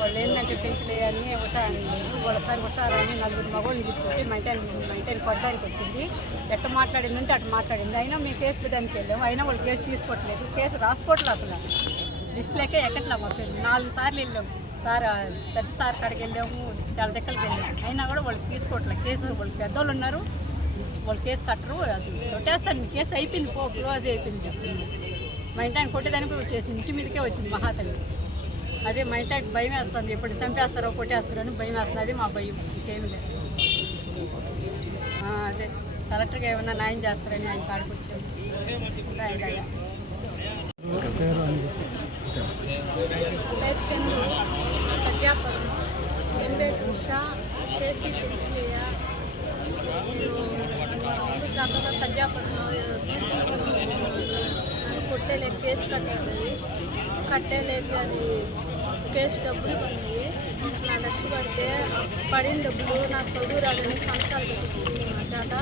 వాళ్ళు ఏంటంటే పెంచలేని ఒకసారి హుషారని నలుగురు మగవాళ్ళని తీసుకొచ్చి మైంటైన్ కొట్టడానికి వచ్చింది. ఎట్ట మాట్లాడిందంటే అటు మాట్లాడింది. అయినా మేము కేసు పెట్టడానికి వెళ్ళాము, అయినా వాళ్ళు కేసు తీసుకోవట్లేదు, కేసు రాసుకోవట్లేదు. అసలు లిస్టులకే ఎక్కట్లా. మాకు 4 సార్లు వెళ్ళాము, సార్ పెద్ద సార్ కాడికి వెళ్ళాము, చాలా దగ్గరికి వెళ్ళాము, అయినా కూడా వాళ్ళకి తీసుకోవట్లేదు కేసులు. వాళ్ళు పెద్దోళ్ళు ఉన్నారు, వాళ్ళు కేసు కట్టరు. అసలు కొట్టేస్తాను, మీ కేసు అయిపోయింది, క్లోజ్ అయిపోయింది చెప్తుంది. మైంటైన్ కొట్టేదానికి వచ్చేసింది, ఇంటి మీదకే వచ్చింది మహాతల్లి. అదే మైంటైన్ భయం వేస్తుంది, ఎప్పుడు చంపేస్తారో కొట్టేస్తారో అని భయం వేస్తుంది. అది మా భయం, ఇంకేమి లేదు. అదే కలెక్టర్గా ఏమన్నా న్యాయం చేస్తారని ఆయన కాడికి వచ్చాము. సత్యాపురం ఎంబేడ్ ఉషా కేసీ పెంచిలియ ముందు సత్యాపురంలో కేసీ నన్ను కొట్టేలేక కేసు కట్టేలేక అది కేసు డబ్బులు పడినాయి. నా లక్ష పడితే పడిన డబ్బులు నాకు చదువు రాదని సంస్థలు పెట్టించింది నా చేత.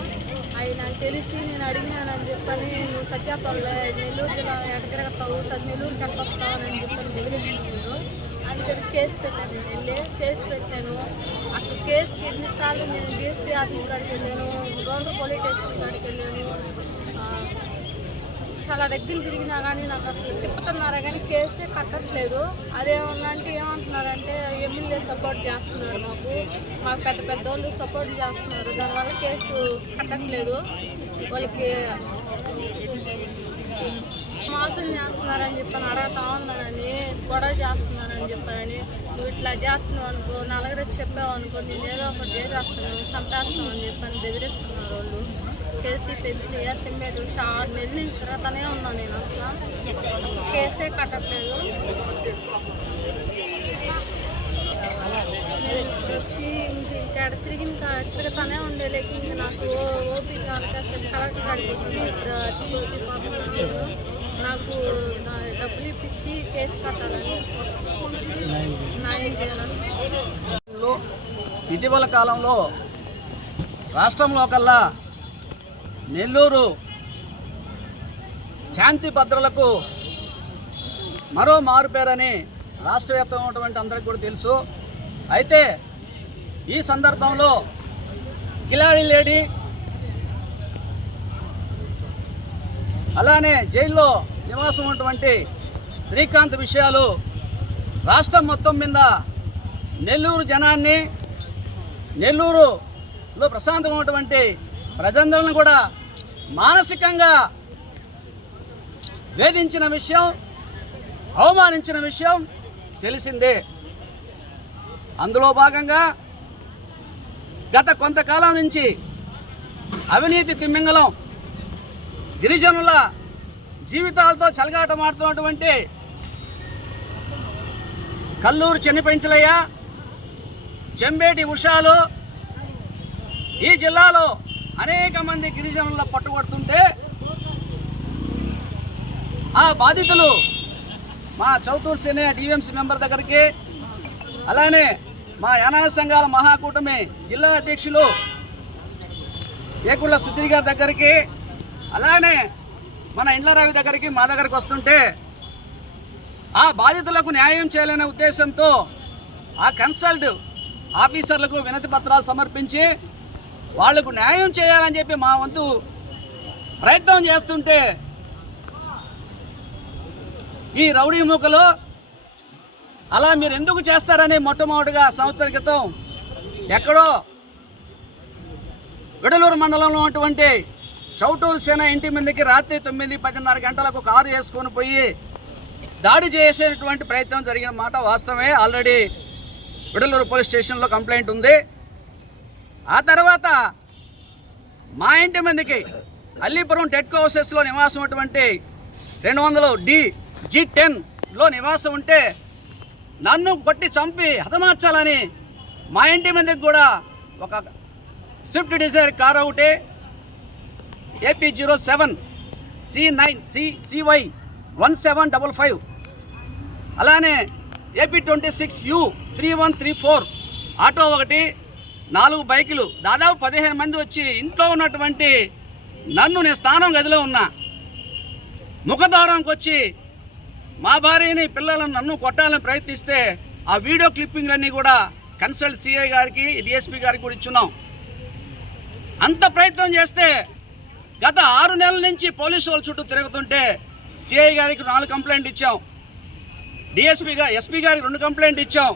అవి నాకు తెలిసి నేను అడిగినానని చెప్పని నువ్వు సత్యాపురంలో నెల్లూరు జిల్లా ఎక్కడ తిరగతావు, నెల్లూరుకి ఎక్కడ వస్తావని చెప్పని బెదిరిస్తున్నారు. అందుకని కేసు పెట్టాను. నేను వెళ్ళి కేసు పెట్టాను. అసలు కేసుకి ఎన్నిసార్లు నేను డిఎస్పీ ఆఫీస్ కాడికి వెళ్ళాను, రూరల్ పోలీస్ స్టేషన్ కాడికి వెళ్ళాను, చాలా దగ్గర తిరిగినా కానీ నాకు అసలు తిప్పుతున్నారా కానీ కేసే కట్టట్లేదు. అదేమన్నా అంటే ఏమంటున్నారంటే ఎమ్మెల్యే సపోర్ట్ చేస్తున్నారు, మాకు పెద్ద పెద్ద వాళ్ళు సపోర్ట్ చేస్తున్నారు, దానివల్ల కేసు కట్టట్లేదు. వాళ్ళకి మోసం చేస్తున్నారని చెప్పని అడగతా ఉన్నానని, గొడవ చేస్తున్నానని చెప్పానని, నువ్వు ఇట్లా చేస్తున్నావు అనుకో, నలుగురు చెప్పావు అనుకో, నేను ఏదో ఒకటి చేసేస్తాను, చంపేస్తాను అని చెప్పని బెదిరిస్తున్నారు వాళ్ళు. కేసీ పెంచిలియ సిమ్మెడు 6 నెలల తిరగతానే ఉన్నాను నేను. అసలు కేసే కట్టట్లేదు. వచ్చి ఇంకా తిరుగుతానే ఉండేలేక ఇంక నాకు ఓపిక కలెక్టర్ కాడికి వచ్చి తీసి పంపలేదు. నాకు డబ్బులు ఇప్పించి కేసు కట్టాలని న్యాయం చేయాలని. ఇటీవల కాలంలో రాష్ట్రంలో కల్లా నెల్లూరు శాంతి భద్రతలకు మరో మారుపేరని రాష్ట్ర వ్యాప్తంగా ఉన్నటువంటి అందరికీ కూడా తెలుసు. అయితే ఈ సందర్భంలో కిలాడి లేడీ అలానే జైల్లో నివాసం ఉన్నటువంటి శ్రీకాంత్ విషయాలు రాష్ట్రం మొత్తం మీద నెల్లూరు జనాన్ని, నెల్లూరులో ప్రశాంతంగా ఉన్నటువంటి ప్రజలందరిని కూడా మానసికంగా వేధించిన విషయం, అవమానించిన విషయం తెలిసిందే. అందులో భాగంగా గత కొంతకాలం నుంచి అవినీతి తిమ్మింగలం గిరిజనుల జీవితాలతో చెలగాటమాడుతున్నటువంటి కల్లూరు చెన్నిపెంచలయ్య, చెంబేటి ఉషాలు ఈ జిల్లాలో అనేక మంది గిరిజనుల పట్టుబడుతుంటే ఆ బాధితులు మా చౌటూరు సేనే డిఎంసీ మెంబర్ దగ్గరికి, అలానే మా యానాది సంఘాల మహాకూటమి జిల్లా అధ్యక్షులు ఏకుళ్ళ సుధీర్ గారి దగ్గరికి, అలానే మన ఇండ్లరావి దగ్గరికి, మా దగ్గరికి వస్తుంటే ఆ బాధితులకు న్యాయం చేయాలనే ఉద్దేశంతో ఆ కన్సల్ట్ ఆఫీసర్లకు వినతి పత్రాలు సమర్పించి వాళ్లకు న్యాయం చేయాలని చెప్పి మా వంతు ప్రయత్నం చేస్తుంటే ఈ రౌడీ మూకలు అలా మీరు ఎందుకు చేస్తారని మొట్టమొదటిగా సంవత్సరం క్రితం ఎక్కడో విడలూరు మండలంలో ఉన్నటువంటి చౌటూరు సేన ఇంటి మీదకి రాత్రి 9-10:30 గంటలకు కారు వేసుకొని పోయి దాడి చేసేటువంటి ప్రయత్నం జరిగిన మాట వాస్తవమే. ఆల్రెడీ విడలూరు పోలీస్ స్టేషన్లో కంప్లైంట్ ఉంది. ఆ తర్వాత మా ఇంటి మందికి అల్లీపురం టెట్కో హౌసెస్లో నివాసం ఉన్నటువంటి 200 G10లో నివాసం ఉంటే నన్ను కొట్టి చంపి హతమార్చాలని మా ఇంటి మందికి కూడా ఒక స్విఫ్ట్ డిజైర్ కారు ఒకటి AP07 C9 CY 1755 అలానే AP26U 3134 ఆటో ఒకటి, 4 బైకులు, దాదాపు 15 మంది వచ్చి ఇంట్లో ఉన్నటువంటి నన్ను, నేను స్నానం గదిలో ఉన్నా, ముఖద్వారంకి వచ్చి మా భార్యని పిల్లలను నన్ను కొట్టాలని ప్రయత్నిస్తే ఆ వీడియో క్లిప్పింగ్లన్నీ కూడా కన్సల్ట్ సిఐ గారికి డిఎస్పీ గారికి కూడా ఇచ్చున్నాం. అంత ప్రయత్నం చేస్తే గత 6 నెలల నుంచి పోలీసు వాళ్ళ చుట్టూ తిరుగుతుంటే సిఐ గారికి 4 కంప్లైంట్ ఇచ్చాం, ఎస్పీ గారికి 2 కంప్లైంట్ ఇచ్చాం.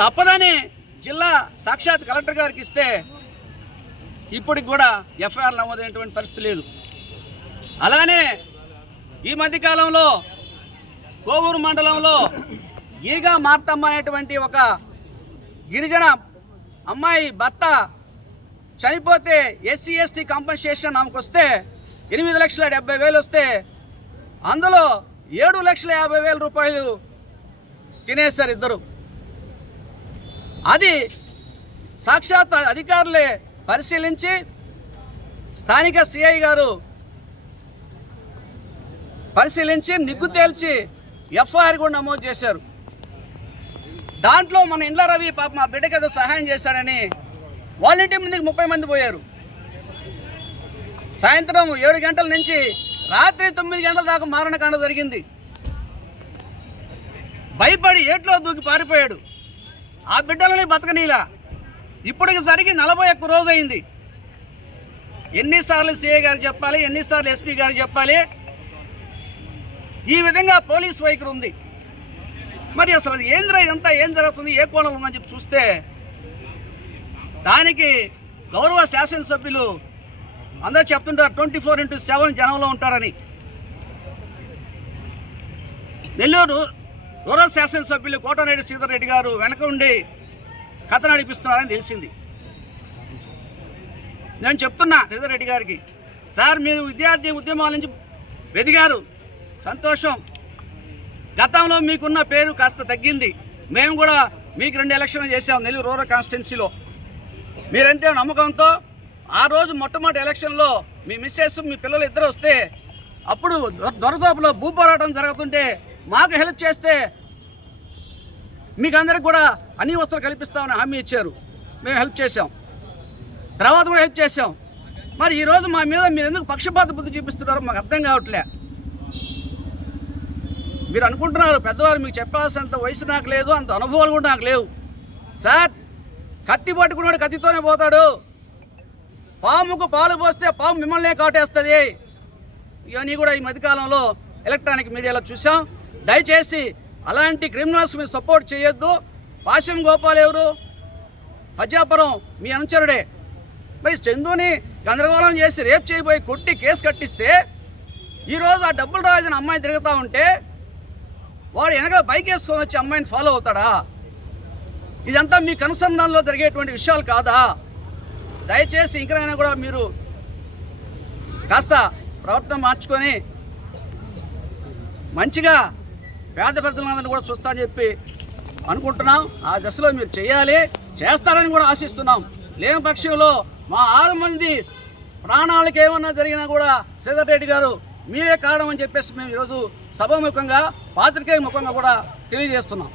తప్పదని జిల్లా సాక్షాత్ కలెక్టర్ గారికి ఇస్తే ఇప్పటికి కూడా ఎఫ్ఐఆర్ నమోదైనటువంటి పరిస్థితి లేదు. అలానే ఈ మధ్యకాలంలో కోవూరు మండలంలో ఈగా మార్తమ్మ అనేటువంటి ఒక గిరిజన అమ్మాయి భర్త చనిపోతే ఎస్సీ ఎస్టీ కాంపెన్సేషన్ ఆమెకు వస్తే 8,70,000 వస్తే అందులో 7,50,000 రూపాయలు తినేస్తారు ఇద్దరు. అది సాక్షాత్ అధికారులే పరిశీలించి స్థానిక సిఐ గారు పరిశీలించి నిగ్గు తేల్చి ఎఫ్ఐఆర్ కూడా నమోదు చేశారు. దాంట్లో మన ఇండ్ల రవి పాప మా బిడ్డకి ఏదో సహాయం చేశాడని వాళ్ళ ఇంటి ముందుకు 30 మంది పోయారు. సాయంత్రం 7 గంటల నుంచి రాత్రి 9 గంటల దాకా మారణకాండ జరిగింది. భయపడి ఏట్లో దూకి పారిపోయాడు. ఆ బిడ్డలని బతకనీలా. ఇప్పటికి జరిగి 41 రోజు అయింది. ఎన్నిసార్లు సిఐ గారు చెప్పాలి, ఎన్నిసార్లు ఎస్పీ గారు చెప్పాలి? ఈ విధంగా పోలీస్ వైఖరి ఉంది. మరి అసలు ఇదంతా ఏం జరుగుతుంది, ఏ కోణంలో ఉందని చెప్పి చూస్తే దానికి గౌరవ శాసనసభ్యులు అందరూ చెప్తుంటారు 24/7 జనంలో ఉంటారని. నెల్లూరు రూరల్ శాసనసభ్యులు కోటరెడ్డి శ్రీధర్ రెడ్డి గారు వెనక ఉండి కథ నడిపిస్తున్నారని తెలిసింది. నేను చెప్తున్నా శ్రీధర్ రెడ్డి గారికి, సార్ మీరు విద్యార్థి ఉద్యమాల నుంచి వెదిగారు, సంతోషం. గతంలో మీకున్న పేరు కాస్త తగ్గింది. మేము కూడా మీకు 2 ఎలక్షన్లు చేసాం నెల్లూరు రూరల్ కాన్స్టిట్యున్సీలో. మీరంతే నమ్మకంతో ఆ రోజు మొట్టమొదటి ఎలక్షన్లో మీ మిస్సెస్ మీ పిల్లలు ఇద్దరు వస్తే అప్పుడు దొరదోపులో భూ పోరాటం జరుగుతుంటే మాకు హెల్ప్ చేస్తే మీకు అందరికి కూడా అన్ని వస్తువులు కల్పిస్తామని హామీ ఇచ్చారు. మేము హెల్ప్ చేసాం, తర్వాత కూడా హెల్ప్ చేసాం. మరి ఈరోజు మా మీద మీరు ఎందుకు పక్షపాత బుద్ధి చూపిస్తున్నారో మాకు అర్థం కావట్లే. మీరు అనుకుంటున్నారు పెద్దవారు మీకు చెప్పాల్సినంత వయసు నాకు లేదు, అంత అనుభవాలు కూడా నాకు లేవు. సార్, కత్తి పట్టుకున్నాడు కత్తితోనే పోతాడు. పాముకు పాలు పోస్తే పాము మిమ్మల్నే కాటేస్తుంది. ఇవన్నీ కూడా ఈ మధ్యకాలంలో ఎలక్ట్రానిక్ మీడియాలో చూసాం. దయచేసి అలాంటి క్రిమినల్స్ మీరు సపోర్ట్ చేయొద్దు. పాశ్యం గోపాల్ ఎవరు? హజాపురం మీ అనుచరుడే. మరి చందుని గందరగోళం చేసి రేప్ చేయబోయి కొట్టి కేసు కట్టిస్తే ఈరోజు ఆ డబ్బులు రాజున అమ్మాయి తిరుగుతూ ఉంటే వాడు వెనక బైక్ వేసుకొని వచ్చి అమ్మాయిని ఫాలో అవుతాడా? ఇదంతా మీ కనుసంధానంలో జరిగేటువంటి విషయాలు కాదా? దయచేసి ఇంకనైనా కూడా మీరు కాస్త ప్రవర్తన మార్చుకొని మంచిగా పేద ప్రజలందరినీ కూడా చూస్తారని చెప్పి అనుకుంటున్నాం. ఆ దశలో మీరు చేయాలి, చేస్తారని కూడా ఆశిస్తున్నాం. లేని పక్షంలో మా 6 మంది ప్రాణాలకు ఏమన్నా జరిగినా కూడా శ్రీధర్ రెడ్డి గారు మీరే కారణం అని చెప్పేసి మేము ఈరోజు సభాముఖంగా పాత్రికేయ ముఖంగా కూడా తెలియజేస్తున్నాం.